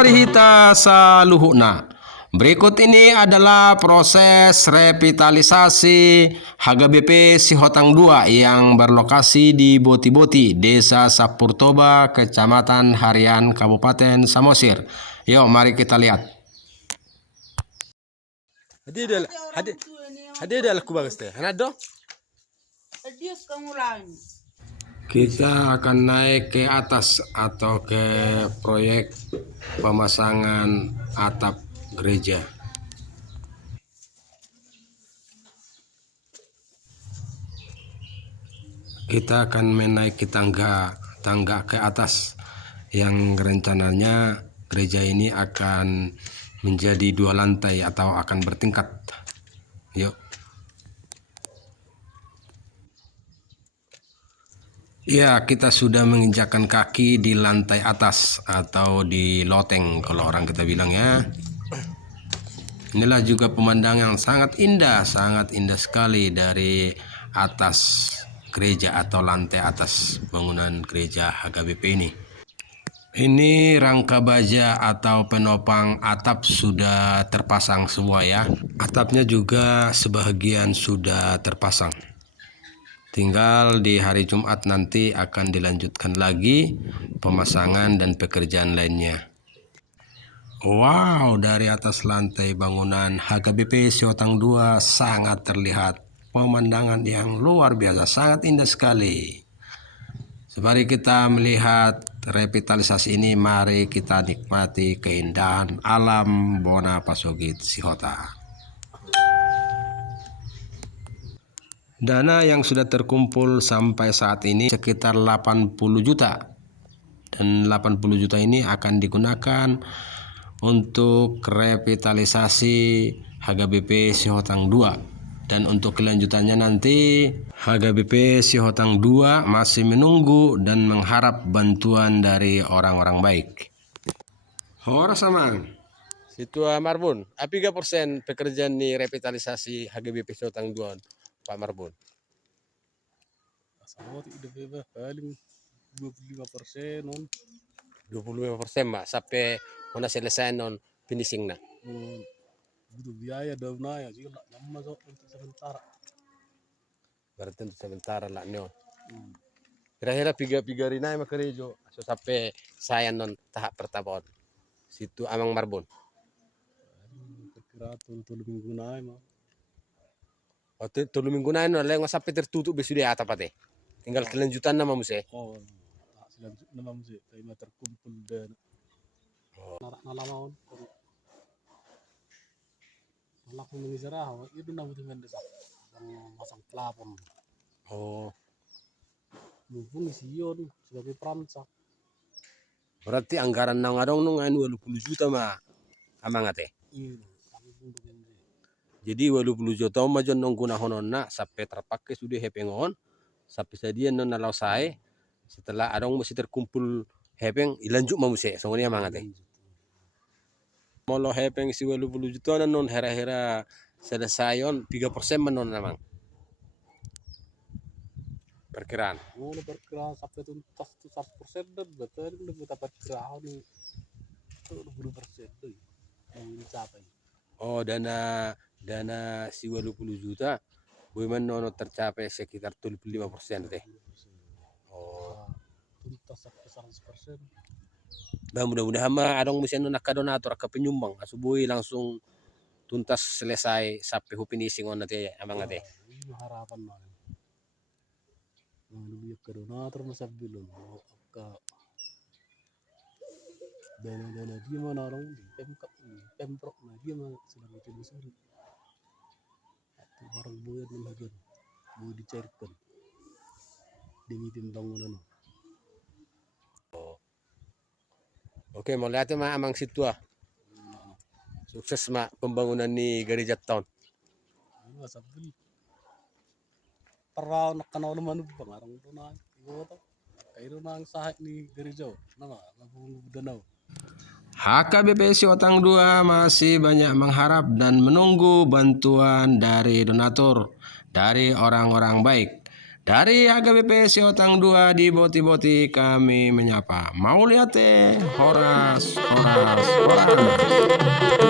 Marihita saluhukna. Berikut ini adalah proses revitalisasi HGBP Sihotang 2 yang berlokasi di Boti-Boti, Desa Sapurtoba, Kecamatan Harian, Kabupaten Samosir. Yuk, mari kita lihat. Kita akan naik ke atas atau ke proyek pemasangan atap gereja. Kita akan menaiki tangga ke atas yang rencananya gereja ini akan menjadi 2 lantai atau akan bertingkat. Yuk. Ya, kita sudah menginjakkan kaki di lantai atas atau di loteng kalau orang kita bilang ya. Inilah juga pemandangan sangat indah sekali dari atas gereja atau lantai atas bangunan gereja HGBP ini. Ini rangka baja atau penopang atap sudah terpasang semua ya. Atapnya juga sebagian sudah terpasang. Tinggal di hari Jumat nanti akan dilanjutkan lagi pemasangan dan pekerjaan lainnya. Wow, dari atas lantai bangunan HGBP Sihotang 2 sangat terlihat pemandangan yang luar biasa, sangat indah sekali. Sembari kita melihat revitalisasi ini, mari kita nikmati keindahan alam Bona Pasogit Sihota. Dana yang sudah terkumpul sampai saat ini sekitar 80 juta. Dan 80 juta ini akan digunakan untuk revitalisasi HGBP Sihotang 2. Dan untuk kelanjutannya nanti HGBP Sihotang 2 masih menunggu dan mengharap bantuan dari orang-orang baik. Hora sama. Situ Marbun, api 3% pekerjaan di revitalisasi HGBP Sihotang 2, Pak Marbun. Sama tidak paling 25%, 25% Mbak, sampai mana selesai non finishing nah. Butuh biaya dana ya, sih nak masuk untuk sementara. Berarti untuk sementara lah nyo. Kira-kira piga rinai makerejo, so sampai saya non tahap pertama. Situ Amang Marbun. Kira tulu minggu naik mah. Waktu 3 minggu naik no, lewat sampai tertutup sudah atap ate. Tinggal kelanjutan nama muse. Oh, selanjutnya nama muse, tapi terkumpul dan nalamon. Laku mengisarah, itu nama dengan desa, masang plafon. Oh, Mumpung ision sebagai peransak. berarti anggaran nang adong nung 20 juta mah amang ate. Iya, kami pun dengan Jadi 20 juta majon nong guna hononna sampai terpakai sudah hepengon sampai sedia non nalau saya setelah adong mesti terkumpul hepeng ilanjuk mau muse songoni amang ate. Molo hepeng si 20 juta non hera-hera selesayon 3% menon namang. Perkiraan. oh, berkira sampai tuntas 100% dan betul udah kita perkiraan nih 20% deh yang dicapai. Oh, dana si 20 juta bukan nono tercapai sekitar 75% teh. Oh, Tuntas sampai 100%. bah mudah-mudahan mah adong mesti nak donatur ke penyumbang asubui langsung tuntas selesai sampai finishing on nanti amang ate. Ini harapan mah. Lebih ke donatur masa belum ke dana dia mana orang di pemprov nah dia mah sedang ditelusuri. Barang buat menghajar mau dicairkan demi pembangunan. Oke, mau lihat mah amang situ ah. Sukses mak pembangunan ni gereja town. Ini sabil peraw nakanaw naman pangarang to na iwo to. Kairo nang sahak ni gereja. Nama mabung danau. HGBP Sihotang 2 masih banyak mengharap dan menunggu bantuan dari donatur, dari orang-orang baik. Dari HKBP Siotang 2 di Boti-Boti kami menyapa Mauliate Horas Horas Horas.